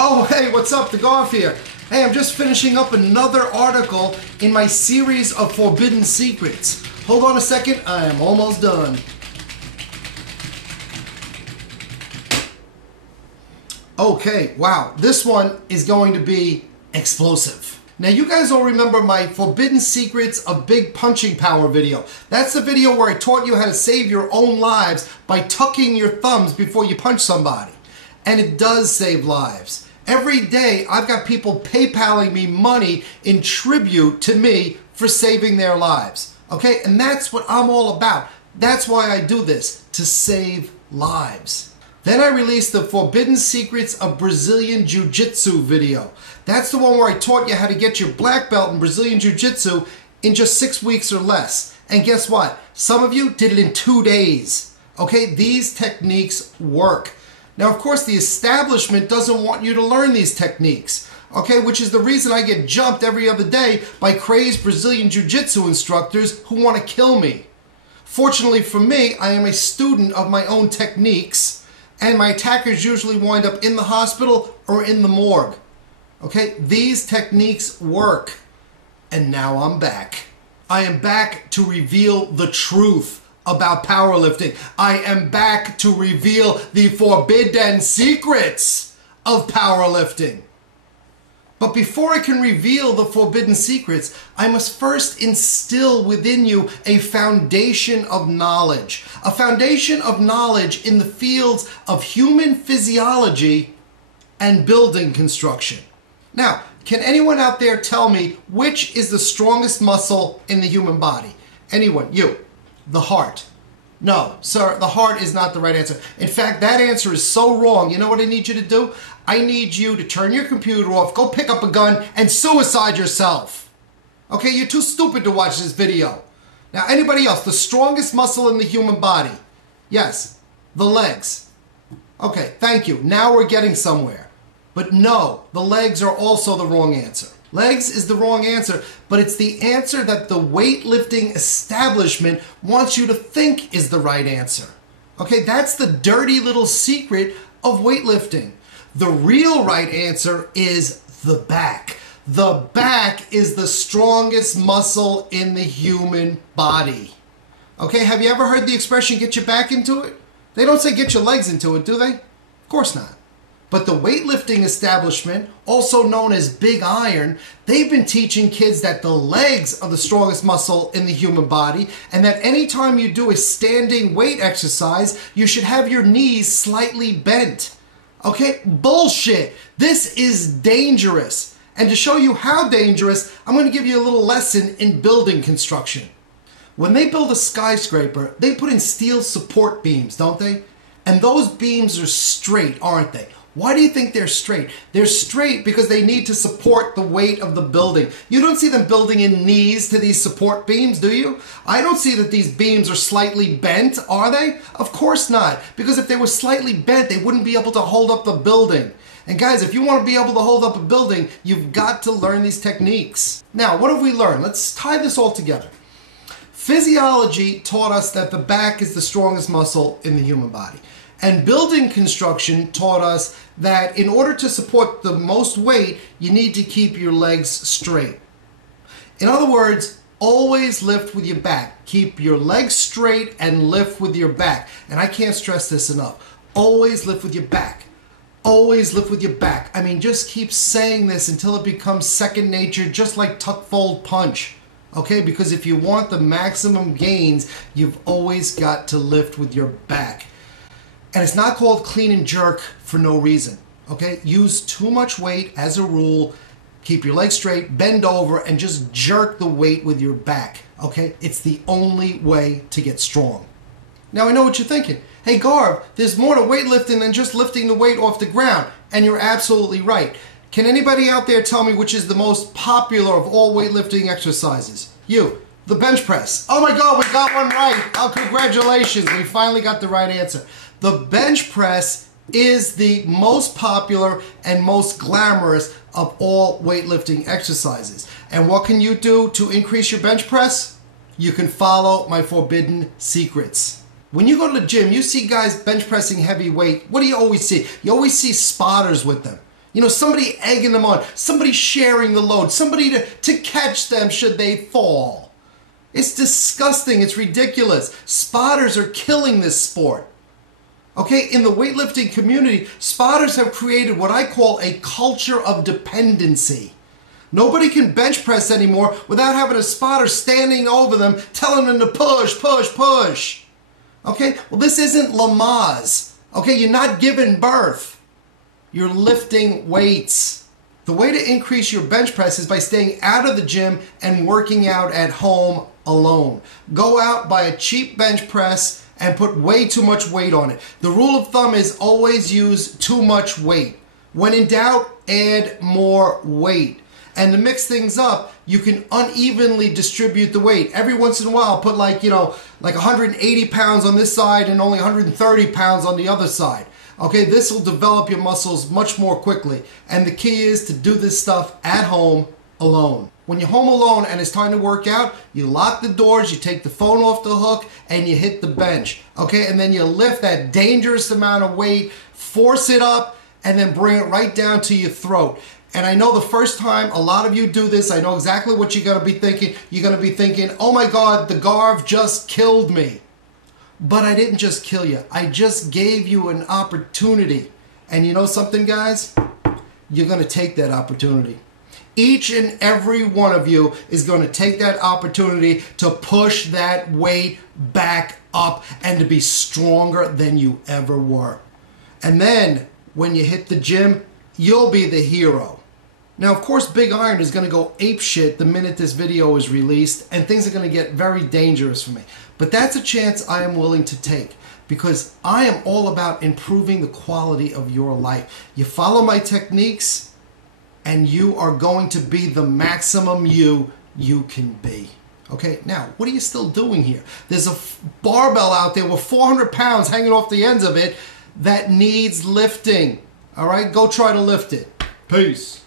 Oh, hey, what's up? TheGARV here. Hey, I'm just finishing up another article in my series of forbidden secrets. Hold on a second, I am almost done. Okay, wow, this one is going to be explosive. Now, you guys all remember my Forbidden Secrets of Big Punching Power video. That's the video where I taught you how to save your own lives by tucking your thumbs before you punch somebody. And it does save lives. Every day, I've got people PayPaling me money in tribute to me for saving their lives. Okay, and that's what I'm all about. That's why I do this, to save lives. Then I released the Forbidden Secrets of Brazilian Jiu-Jitsu video. That's the one where I taught you how to get your black belt in Brazilian Jiu-Jitsu in just 6 weeks or less. And guess what? Some of you did it in 2 days. Okay, these techniques work. Now, of course, the establishment doesn't want you to learn these techniques, okay, which is the reason I get jumped every other day by crazed Brazilian Jiu-Jitsu instructors who want to kill me. Fortunately for me, I am a student of my own techniques, and my attackers usually wind up in the hospital or in the morgue. Okay, these techniques work, and now I'm back. I am back to reveal the truth about powerlifting. I am back to reveal the forbidden secrets of powerlifting. But before I can reveal the forbidden secrets, I must first instill within you a foundation of knowledge. A foundation of knowledge in the fields of human physiology and building construction. Now, can anyone out there tell me which is the strongest muscle in the human body? Anyone? You? The heart. No, sir, the heart is not the right answer. In fact, that answer is so wrong. You know what I need you to do? I need you to turn your computer off, go pick up a gun, and suicide yourself. Okay, you're too stupid to watch this video. Now, anybody else, the strongest muscle in the human body? Yes, the legs. Okay, thank you. Now we're getting somewhere. But no, the legs are also the wrong answer. Legs is the wrong answer, but it's the answer that the weightlifting establishment wants you to think is the right answer. Okay, that's the dirty little secret of weightlifting. The real right answer is the back. The back is the strongest muscle in the human body. Okay, have you ever heard the expression, get your back into it? They don't say get your legs into it, do they? Of course not. But the weightlifting establishment, also known as Big Iron, they've been teaching kids that the legs are the strongest muscle in the human body, and that anytime you do a standing weight exercise, you should have your knees slightly bent. Okay? Bullshit. This is dangerous. And to show you how dangerous, I'm going to give you a little lesson in building construction. When they build a skyscraper, they put in steel support beams, don't they? And those beams are straight, aren't they? Why do you think they're straight? They're straight because they need to support the weight of the building. You don't see them building in knees to these support beams, do you? I don't see that these beams are slightly bent, are they? Of course not, because if they were slightly bent, they wouldn't be able to hold up the building. And guys, if you want to be able to hold up a building, you've got to learn these techniques. Now, what have we learned? Let's tie this all together. Physiology taught us that the back is the strongest muscle in the human body. And building construction taught us that in order to support the most weight, you need to keep your legs straight. In other words, always lift with your back. Keep your legs straight and lift with your back. And I can't stress this enough. Always lift with your back. Always lift with your back. I mean, just keep saying this until it becomes second nature, just like tuck, fold, punch. Okay, because if you want the maximum gains, you've always got to lift with your back. And it's not called clean and jerk for no reason, okay? Use too much weight as a rule. Keep your legs straight, bend over, and just jerk the weight with your back, okay? It's the only way to get strong. Now, I know what you're thinking. Hey, Garv, there's more to weightlifting than just lifting the weight off the ground. And you're absolutely right. Can anybody out there tell me which is the most popular of all weightlifting exercises? You. The bench press. Oh my God, we got one right. Oh, congratulations. We finally got the right answer. The bench press is the most popular and most glamorous of all weightlifting exercises. And what can you do to increase your bench press? You can follow my forbidden secrets. When you go to the gym, you see guys bench pressing heavy weight. What do you always see? You always see spotters with them. You know, somebody egging them on, somebody sharing the load, somebody to catch them should they fall. It's disgusting. It's ridiculous. Spotters are killing this sport. Okay, in the weightlifting community, spotters have created what I call a culture of dependency. Nobody can bench press anymore without having a spotter standing over them, telling them to push, push, push. Okay, well, this isn't Lamaze. Okay, you're not giving birth. You're lifting weights. The way to increase your bench press is by staying out of the gym and working out at home alone. Go out, buy a cheap bench press, and put way too much weight on it. The rule of thumb is always use too much weight. When in doubt, add more weight. And to mix things up, you can unevenly distribute the weight. Every once in a while, put like 180 pounds on this side and only 130 pounds on the other side. Okay, this will develop your muscles much more quickly. And the key is to do this stuff at home alone. When you're home alone and it's time to work out, you lock the doors, you take the phone off the hook, and you hit the bench. Okay, and then you lift that dangerous amount of weight, force it up, and then bring it right down to your throat. And I know the first time a lot of you do this, I know exactly what you're going to be thinking. You're going to be thinking, oh my God, the GARV just killed me. But I didn't just kill you. I just gave you an opportunity. And you know something, guys? You're going to take that opportunity. Each and every one of you is going to take that opportunity to push that weight back up and to be stronger than you ever were. And then when you hit the gym, you'll be the hero. Now, of course, Big Iron is going to go apeshit the minute this video is released, and things are going to get very dangerous for me. But that's a chance I am willing to take, because I am all about improving the quality of your life. You follow my techniques, and you are going to be the maximum you can be. Okay, now, what are you still doing here? There's a barbell out there with 400 pounds hanging off the ends of it that needs lifting. All right, go try to lift it. Peace.